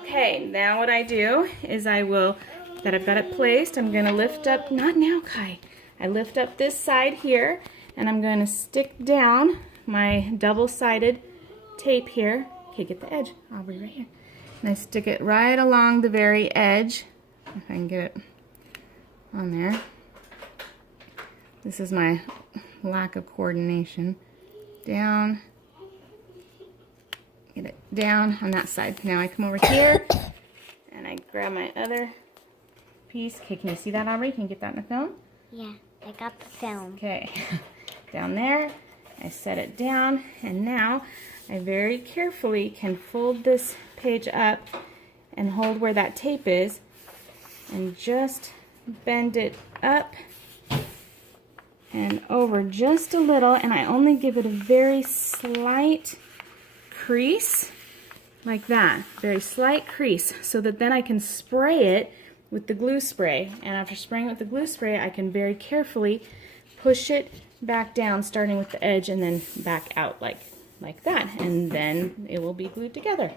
Okay, now what I do is I've got it placed, I'm going to lift up, not now, Kai. I lift up this side here, and I'm going to stick down my double-sided tape here. Okay, get the edge, Aubrey, right here. And I stick it right along the very edge, if I can get it on there. This is my lack of coordination. Down. Get it down on that side. Now I come over here and I grab my other piece. Okay, can you see that, Aubrey? Can you get that in the film? Yeah, I got the film. Okay, down there. I set it down, and now I very carefully can fold this page up and hold where that tape is and just bend it up and over just a little, and I only give it a very slight crease like that, very slight crease, so that then I can spray it with the glue spray, and after spraying it with the glue spray I can very carefully push it back down, starting with the edge and then back out like that, and then it will be glued together.